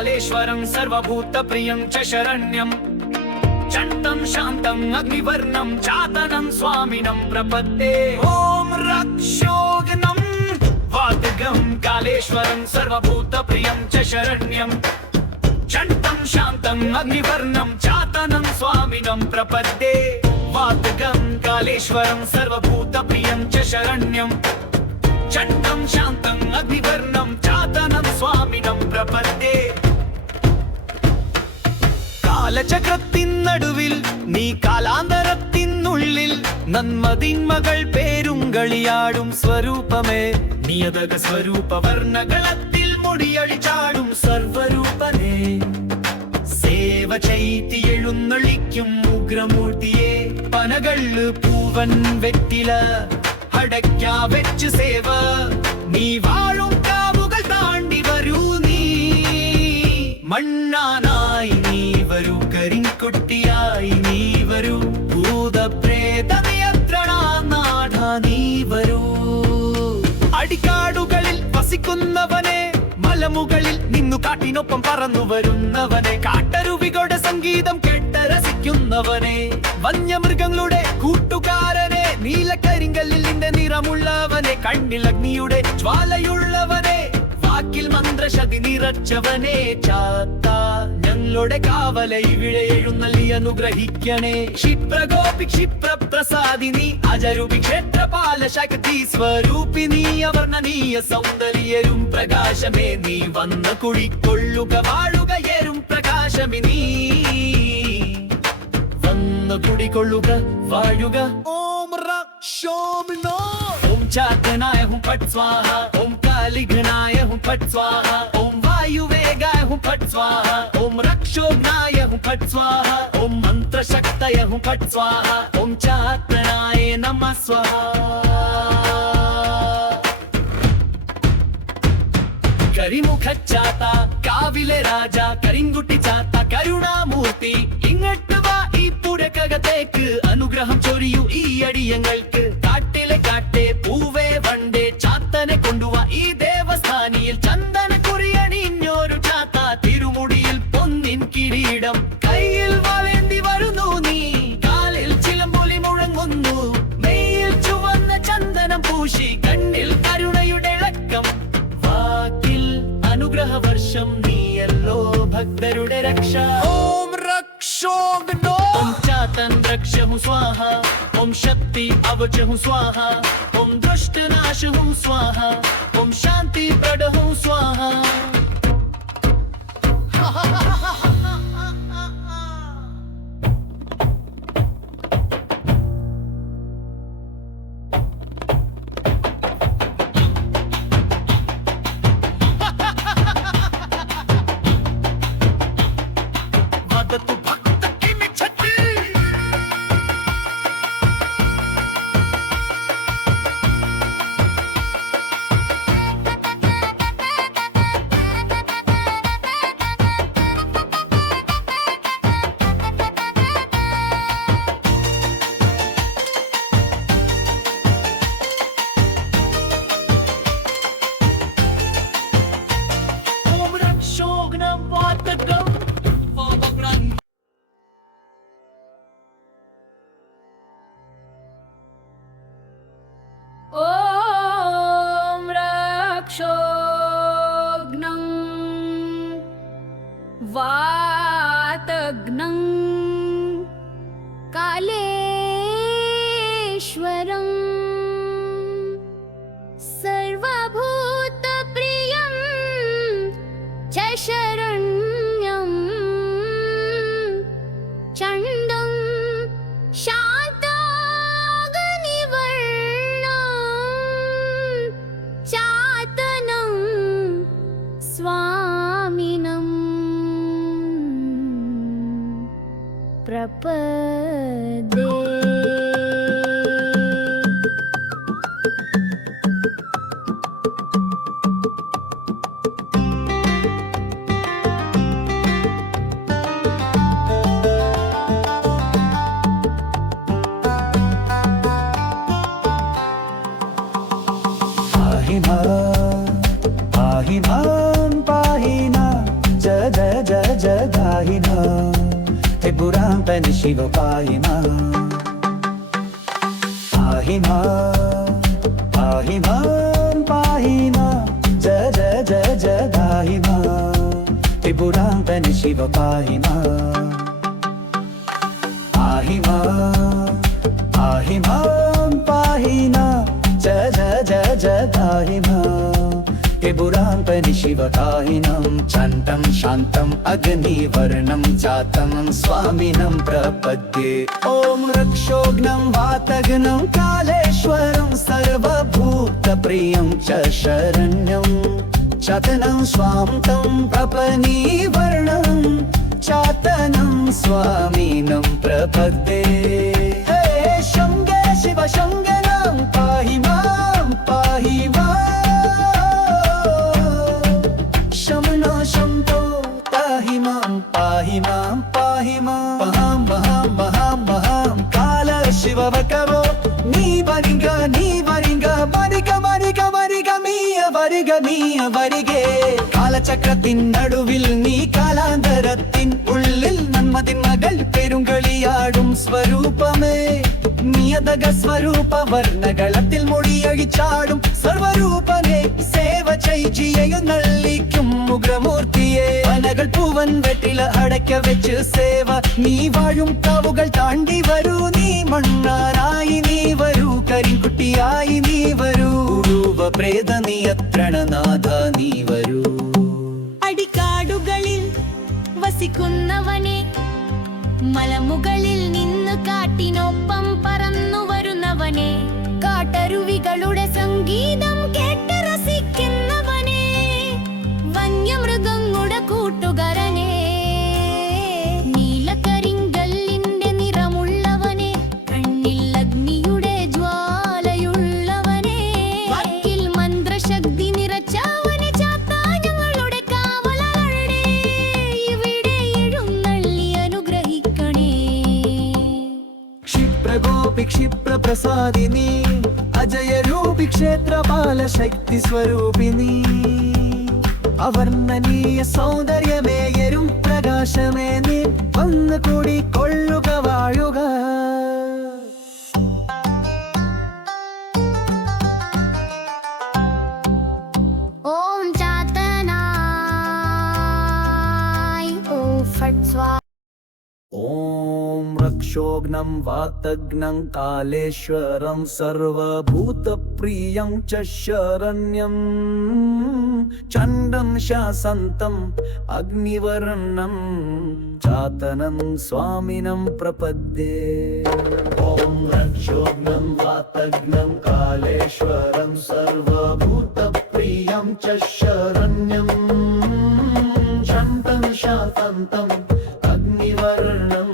कालेश्वरं सर्वभूतप्रियं च शरण्यं चण्डं शान्तं अग्निवर्णं चातनं स्वामिनं प्रपद्ये ॐ रक्षोघ्नं वातगं कालेश्वरं सर्वभूतप्रियं च शरण्यं चण्डं शान्तं अग्निवर्णं चातनं स्वामिनं प्रपद्ये वातगं कालेश्वरं सर्वभूतप्रियं च शरण्यं चण्डं शान्तं अग्निवर्णं चातनं स्वामिनं प्रपद्ये കാലചക്രത്തിനടുവിൽ നീ കാലാന്തരത്തിനുള്ളിൽ നന്മതിൻ മകൾ പേരുങ്കളിയാടും സ്വരൂപമേ നിയതക സ്വരൂപ വർണ്ണകളത്തിൽ മുടിയഴിച്ചാടും സർവരൂപനേ സേവ ചെയ്തി എഴുന്നള്ളിക്കും ഉഗ്രമൂർത്തിയെ പനകള്ള് പൂവൻ വെറ്റില അടയ്ക്കാ വെച്ച് സേവ നീ വാഴും കാവുകൾ താണ്ടി വരൂ നീ മണ്ണാനായി നീ വരൂ കരിങ്കുട്ടിയായി നീ വരൂ ഭൂതപ്രേത നിയന്ത്രണനാഥ നീ വരൂ അടിക്കാടുകളിൽ വസിക്കുന്നവനെ മലമുകളിൽ നിന്നു കാട്ടിനൊപ്പം പറന്നു വരുന്നവനെ കാട്ടരുവികളുടെ സംഗീതം കേട്ട് രസിക്കുന്നവനെ വന്യമൃഗങ്ങളുടെ കൂട്ടുകാരനെ നീലക്കരിങ്കല്ലിൽ നിറമുള്ളവനെ കണ്ണിൽ അഗ്നിയുടെ ജ്വാലയുള്ളവനെ വാക്കിൽ മന്ത്രശതി നിറച്ചവനെ ചാത്ത ഞങ്ങളുടെ കാവല ഇവിടെ എഴുന്നള്ളി അനുഗ്രഹിക്കണേ ക്ഷിപ്രഗോപി ക്ഷിപ്രപ്രസാദിനി അജരൂപി ക്ഷേത്രപാല ശക്തി സ്വരൂപിനി അവർണ്ണനീയ സൗന്ദര്യരും പ്രകാശമേ നീ വന്ന് കുടിക്കൊള്ളുക വാഴുകയേറും പ്രകാശമിനി വന്ന് കുടികൊള്ളുക വാഴുക ഓം രക്ഷോമ്നോ ഓം ചാത്തനായ ഹും പട്ട് സ്വാഹ ഓം കാലിഘനായ ഹും പട്ട് സ്വാഹ ഓം വായുവേഗായ ഹും പട്ട് സ്വാഹ ഓം രക്ഷോഘ്നായ ഹും പട്ട് സ്വാഹ ഓം മന്ത്രശക്തയ ഹും പട്ട് സ്വാഹ ഓം ചാത്തനായ നമഃ സ്വാഹ കരിമുഖ ചാത്ത കാവിലെ രാജ കരിങ്കുട്ടി ചാത്ത കരുണാമൂർത്തി ഇങ്ങോട്ട് വാ ഈ പുരക്കകത്തേക്ക് അനുഗ്രഹം ചൊരിയൂ ഈ അടിയങ്ങൾക്ക് കാട്ടിലെ കാട്ടെ പൂവേ വണ്ടേ ചാത്തനെ കൊണ്ടുവാ ഈ ദേവസ്ഥാനിയിൽ ചന്ദന കുറിയണിഞ്ഞൊരു ചാത്ത തിരുമുടിയിൽ പൊന്നിൻ കിരീടം കയ്യിൽ വളേന്തി വരുന്നു നീ കാലിൽ ചിലമ്പൊലി മുഴങ്ങുന്നു മെയ്യിൽ ചുവന്ന ചന്ദനം പൂശി കണ്ണിൽ കരുണയുടെ ഇളക്കം വാക്കിൽ അനുഗ്രഹവർഷം നീയല്ലോ ഭക്തരുടെ രക്ഷ ഓം രക്ഷോഘ്നോ ഓം ചാതൻ രക്ഷഹു സ്വാഹ ഓം ശക്തി അവചഹു സ്വാഹ ഓം ദുഷ്ടനാശഹു സ്വാഹ ഓം ശാന്തി പ്രദഹു സ്വാഹ वातग्नं कालेश्वरं सर्वभूतप्रियं च शरण्यं चण्डं शान्ताग्निवर्णं चातनं स्वामिनं प्रपदे पाहि मां पाहि ना जगदम्बिके ശിവകാന്തന് ശിവ പാഹി മാം പാഹി മാം പാഹി മാം പാഹി മാം ജയ ജയ ജയ ജയ ദാഹി മാം ത്രിപുരാന്തന് ശിവ പാഹി മാം പാഹി മാം പാഹി മാം പാഹി മാം ജയ ജയ ജയ ജയ ദാഹി മാം ത്രിപുരാന്തന് ശിവ പാഹിനം ചണ്ഡം ശാന്തം അഗ്നിവർണം ജാതം സ്വാമിനം പ്രപദ്യേ ഓം രക്ഷോഘ്നം വാതഘ്നം കാലേശ്വരം സർവഭൂതപ്രിയം ച ശരണ്യം ചതനം സ്വാന്തം പ്രപനീവർണം ചാതനം സ്വാമിനം പ്രപദ്യേ ഹേ ശംഭേ ശിവ ശങ്കരം പാഹി മാം പാഹി മാം പാഹി മാം പാഹി മാം മഹാം മഹാം മഹാം മഹാം കാല ശിവവകവോ നീ വരിക വരിക വരിക വരിക മീയ വരികേ കാലചക്രത്തിൻ നടുവിൽ നീ കാലാന്തരത്തിൻ ഉള്ളിൽ നന്മതിൻ മകൾ പെരുങ്കളിയാടും സ്വരൂപമേ നിയതക സ്വരൂപ വർണ്ണകളത്തിൽ മുടിയഴിച്ചാടും സർവരൂപനെ സേവ ചെയ്യെഴുന്നള്ളിക്കും ഉഗ്രമൂർത്തിയെ വനകൾ പൂവൻ വെട്ടില അടയ്ക്ക വെച്ച് സേവ നീ വാഴും കാവുകൾ താണ്ടി വരൂ നീ മണ്ണാരായി നീ വരൂ കരിൻകുട്ടിയായി നീ വരൂ പ്രേത നിയന്ത്രണനാഥ നീ വരൂ അടിക്കാടുകളിൽ വസിക്കുന്നവനെ മലമുകളിൽ നിന്ന് കാട്ടിനൊപ്പം പറന്നു വരുന്നവനെ കാട്ടരുവികളുടെ സംഗീതം കേട്ട് രസിക്കുന്നവനെ വന്യമൃഗങ്ങളുടെ കൂട്ടുകാരനെ നീലക്കരിങ്കല്ലിന്റെ നിറമുള്ളവനെ കണ്ണിൽ അഗ്നിയുടെ ജ്വാലയുള്ളവനെ വാക്കിൽ മന്ത്രശക്തി നിറച്ചവനെ ചാത്താഞ്ഞങ്ങളുടെ കാവലരുടെ ഇവിടെ എഴുന്നള്ളി അനുഗ്രഹിക്കണേ ക്ഷിപ്രഗോപി ക്ഷിപ്രപ്രസാദിനി അജയരൂപി ക്ഷേത്രപാലശക്തി സ്വരൂപിണി അവർണ്ണനീയ സൗന്ദര്യമേയരും പ്രകാശമേ നീ വന്നു കൂടി കൊള്ളുക വാഴുക ഓം ചാത്തനായി ഓം ഫട്ട് സ്വാഹ ഓം രക്ഷോഘ്നം വാതഘ്നം കാലേശ്വരം സർവഭൂതപ്രിയം ച ശരണ്യം ചണ്ഡം ശാസന്തം അഗ്നിവർണം ചാതനം സ്വാമിനം പ്രപദ്യേ ഓം രക്ഷോഘ്നം വാതഘ്നം കാലേശ്വരം സർവഭൂതപ്രിയം ച ശരണ്യം ചണ്ഡം ശാസന്തം അഗ്നിവർണം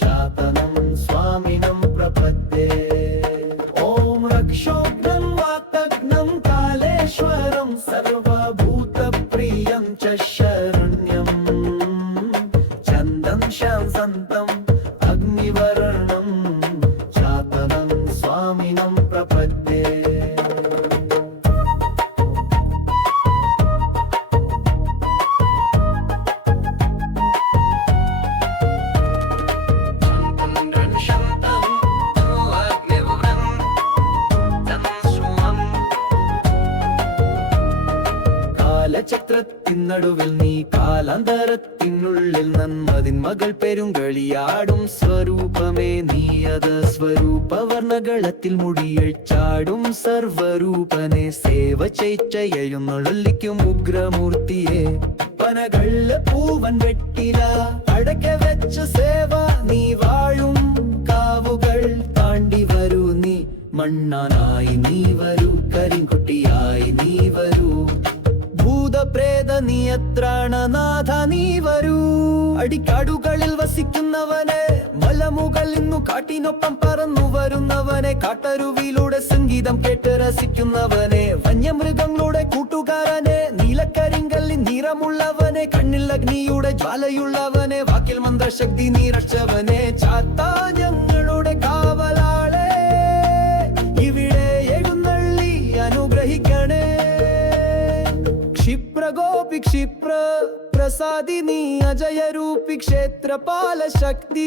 ചാതനം സ്വാമിനം പ്രപദ്യേ ഓം രക്ഷോഘ്നം വാതഘ്നം കാലേശ്വരം സർവഭൂതപ്രിയം ച ശരണ്യം ചന്ദം ശാസന്തം അഗ്നിവർണം ചാതനം സ്വാമിനം പ്രപദ്യേ കാലചക്രത്തിനടുവിൽ നീ കാലാന്തരത്തിനുള്ളിൽ നന്മതിൻ മകൾ പെരുങ്കളിയാടും സ്വരൂപമേ നീയത സ്വരൂപ വർണ്ണകളത്തിൽ മുടിയഴിച്ചാടും സർവരൂപനെ സേവ ചെയ്യെഴുന്നള്ളിക്കും ഉഗ്രമൂർത്തിയെ പനകളിലെ പൂവൻ വെട്ടില അടക്ക വെച്ച സേവ നീ വാഴും കാവുകൾ താണ്ടി വരൂ നീ മണ്ണാനായി നീ വരൂ കരിൻകുട്ടിയായി നീ വരൂ ഭൂതപ്രേത നിയന്ത്രണനാഥ നീ വരൂ അടിക്കാടുകളിൽ വസിക്കുന്നവനെ മലമുകളിൽ നിന്നു കാട്ടിനൊപ്പം പറന്നു വരുന്നവനെ കാട്ടരുവിലൂടെ സംഗീതം കേട്ട് രസിക്കുന്നവനെ വന്യമൃഗങ്ങളുടെ കൂട്ടുകാരനെ നീലക്കരിങ്കല്ലിൻ നിറമുള്ളവനെ കണ്ണിൽ അഗ്നിയുടെ ജ്വാലയുള്ളവനെ വാക്കിൽ മന്ത്രശക്തി നിറച്ചവനെ ചാത്താഞ്ഞങ്ങളുടെ കാവലാളെ ഇവിടെ എഴുന്നള്ളി അനുഗ്രഹിക്കണേ ക്ഷിപ്രഗോപി ക്ഷിപ്ര പ്രസാദിനി അജയരൂപി ക്ഷേത്രപാല ശക്തി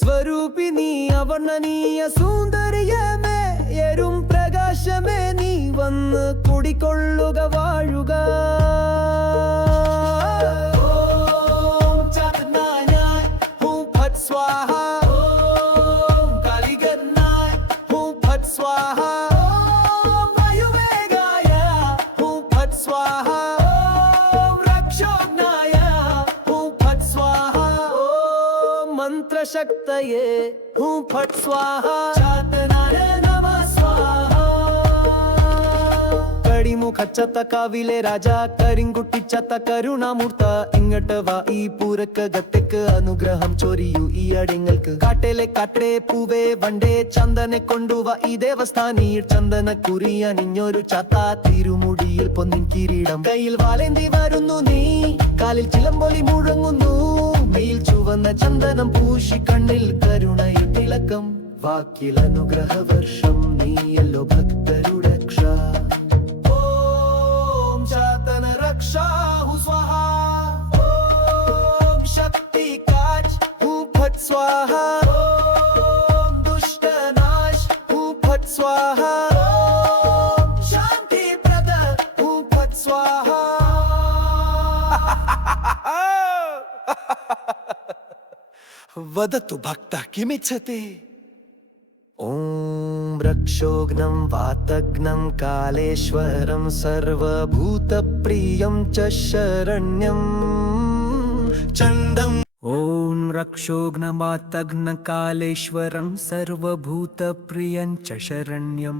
സ്വരൂപിനി അവർണ്ണനീയ സൗന്ദര്യമേ എരും പ്രകാശമേ നീ വന്ന് കുടികൊള്ളുക വാഴുക ഓം ചാത്തനായ ഹൂം ഫട് സ്വാഹ ഓം കാളികനായ ഹൂം ഫട് സ്വാഹ ഓം വായുവേഗായ ഹൂം ഫട് സ്വാഹ ഓം രക്ഷോഘ്നായ ഹൂം ഫട് സ്വാഹ ഓം മന്ത്രശക്തയേ ഹൂം ഫട് സ്വാഹ ചാത്തനായ നമഃ സ്വാഹ കടിമുഖച്ചത്ത കാവിലെ രാജ കരിങ്കുട്ടിച്ചത്ത കരുണാമൂർത്ത ഇങ്ങട്ട് വാ ഈ പൂരക്കകത്തേക്ക് അനുഗ്രഹം ചൊരിയൂ ഈ അടിങ്ങൾക്ക് കാട്ടിലെ കാട്ടേ പൂവേ വണ്ടേ ചന്ദനെ കൊണ്ടുവാ ഈ ദേവസ്ഥാനി ചന്ദന കുറിയണിഞ്ഞൊരു ചാത്ത തിരുമുടിയിൽ പൊന്നിൻ കിരീടം കയ്യിൽ വാലേന്തി വരുന്നു നീ കാലിൽ ചിലമ്പൊലി മുഴങ്ങുന്നു മെയിൽ ചുവന്ന ചന്ദനം പൂശി കണ്ണിൽ കരുണയിൽ തിളക്കം വാക്കിൽ അനുഗ്രഹ വർഷം നീയല്ലോ ഭക്തരുടെ രക്ഷ ഓം ചാത്തന രക്ഷാഹു സ്വാഹ ഓം ശക്തി കാജ് ഹൂ ഫട് സ്വാഹ ഓം ദുഷ്ടനാശ് ഹൂ ഫട് സ്വാഹ ഓം ശാന്തി പ്രദ ഹൂ ഫട് സ്വാഹ വദതു ഭക്ത കിമിച്ഛതി ഓം രക്ഷോഘ്നം വാതഘ്നം കാലേശ്വരം സർവഭൂതപ്രിയം ച ശരണ്യം ചണ്ഡം ഓം രക്ഷോഘ്നം വാതഘ്നം കാലേശ്വരം സർവഭൂതപ്രിയം ച ശരണ്യം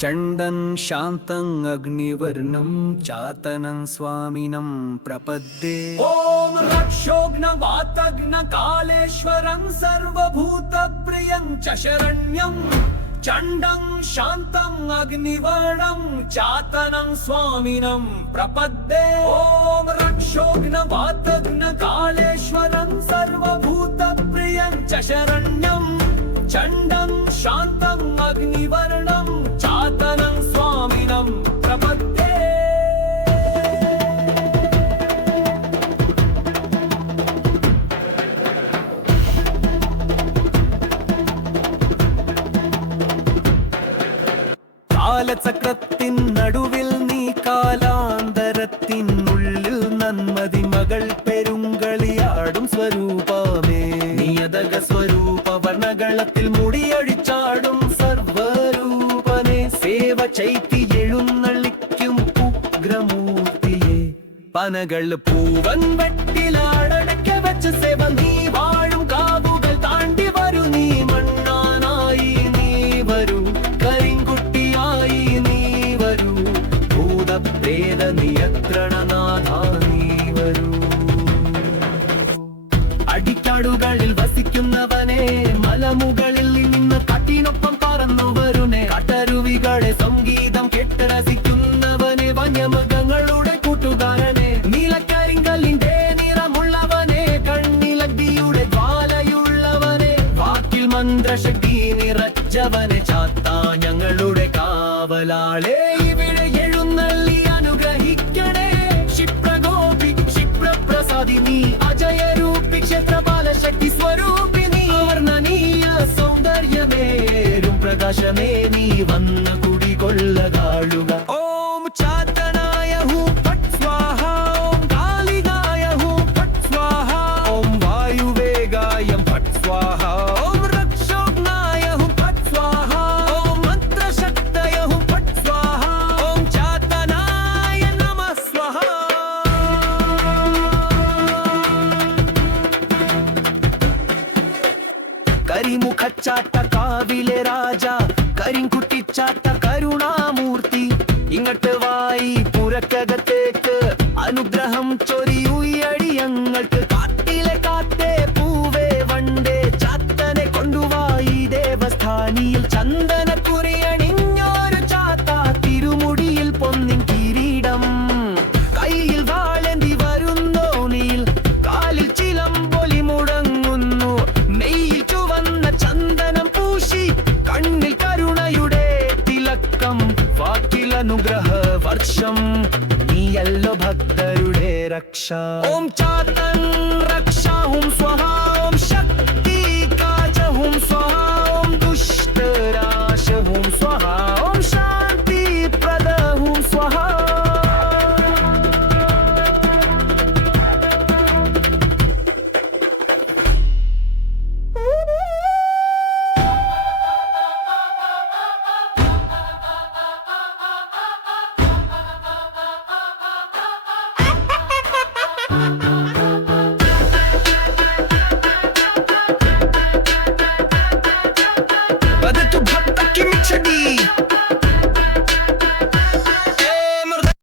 ചണ്ഡം ശാന്തം അഗ്നിവർണം ചാതനം സ്വാമിനം പ്രപദ്യേ ഓം രക്ഷോഘ്നം വാതഘ്നം കാലേശ്വരം സർവഭൂതപ്രിയം ച ശരണ്യം ചണ്ഡം ശാന്തം അഗ്നിവർണം ചാതനം സ്വാമിനം പ്രപദ്യേ ഓം രക്ഷോഘ്നം വാതഘ്നം കാലേശ്വരം സർവഭൂതപ്രിയം ച ശരണ്യം ചണ്ഡം ശാന്തം അഗ്നിവർണം ചാതനം സ്വാമിനം പ്രപദ്യേ കാലചക്രത്തിൻ നടുവിൽ നീ കാലാന്തരത്തിനുള്ളിൽ നന്മതി മകൾ പെരുങ്കളിയാടും സ്വരൂപമേ നിയതക സ്വരൂപ വർണ്ണകളത്തിൽ മുടിയഴിച്ചാടും സർവരൂപനെ സേവ ചൈത്തി എഴുന്നള്ളിക്കും ഉഗ്രമൂർത്തിയെ പനകൾ പൂവൻ വെട്ടിലാടടക്ക വെച്ച് സേവ നീ വാഴും കാവുകൾ താണ്ടി വരൂ നീ മണ്ണാനായി നീ വരൂ കരിങ്കുട്ടിയായി നീ വരൂ ഭൂതപ്രേത നിയന്ത്രണനാഥ നീ വരൂ അടിക്കാടുകളിൽ വസിക്കുന്നവനെ മലമുകളിൽ നിന്ന് കാട്ടിനൊപ്പം പറന്നു വരുനെ കാട്ടരുവികളെ സംഗീതം കേട്ട് രസിക്കുന്നവനെ വന്യമൃഗങ്ങളുടെ കൂട്ടുകാരനെ നീലക്കരിങ്കല്ലിന്റെ നിറമുള്ളവനെ കണ്ണിലഗ്നിയുടെ ജ്വാലയുള്ളവനെ വാക്കിൽ മന്ത്രശക്തി നിറച്ചവനെ ചാത്ത ഞങ്ങളുടെ കാവലാളെ ഇവിടെ എഴുന്നള്ളി അനുഗ്രഹിക്കണേ ക്ഷിപ്രഗോപി ക്ഷിപ്രപ്രസാദിനി അജയരൂപി ക്ഷേത്രപാല ശക്തി സ്വരൂപിനി വർണ്ണനീയ സൗന്ദര്യമേരും പ്രകാശമേ നീ വന്ന് കുടികൊള്ളകാളുക ഓം ചാത്തനായ ഹൂം ഫട് സ്വാഹ ഓം കാളികായ ഹൂം ഫട് സ്വാഹ ഓം വായുവേഗായ ഫട് സ്വാഹ ഓം രക്ഷോഘ്നായ ഹൂം ഫട് സ്വാഹ ഓം മന്ത്രശക്തയ ഹൂം ഫട് സ്വാഹ ഓം ചാത്തനായ നമഃ സ്വാഹ കരിമുഖച്ചാട്ട കാവിലെ രാജ കരിങ്കുട്ടിച്ചാട്ട കരുണാമൂർത്തി ഇങ്ങട്ട് വായി പുരക്കകത്തേക്ക് അനുഗ്രഹം ചൊരിയുയടിയങ്ങൾക്ക് കാട്ടിലെ കാട്ടേ പൂവേ വണ്ടേ ചാത്തനെ കൊണ്ടുവായി ദേവസ്ഥാനിയിൽ ചന്ദന കുറിയണിഞ്ഞൊരു ചാത്ത തിരുമുടിയിൽ പൊന്നിൻ കിരീടം കയ്യിൽ വാളേന്തി വരുന്നോ നീൽ കാലിൽ ചിലമ്പൊലി മുടങ്ങുന്നു മെയ്യിൽ ചുവന്ന ചന്ദനം പൂശി കണ്ണിൽ കരുണയുടെ തിലക്കം വാക്കിൽ അനുഗ്രഹ വർഷം നീയല്ലോ ഭക്തരുടെ रक्षा ओम चातन रक्षा हुं स्वाहा ओम शक्ति काच हुं स्वाहा ओम दुष्ट राश हुं स्वाहा ओम शांति प्रद हुं स्वाहा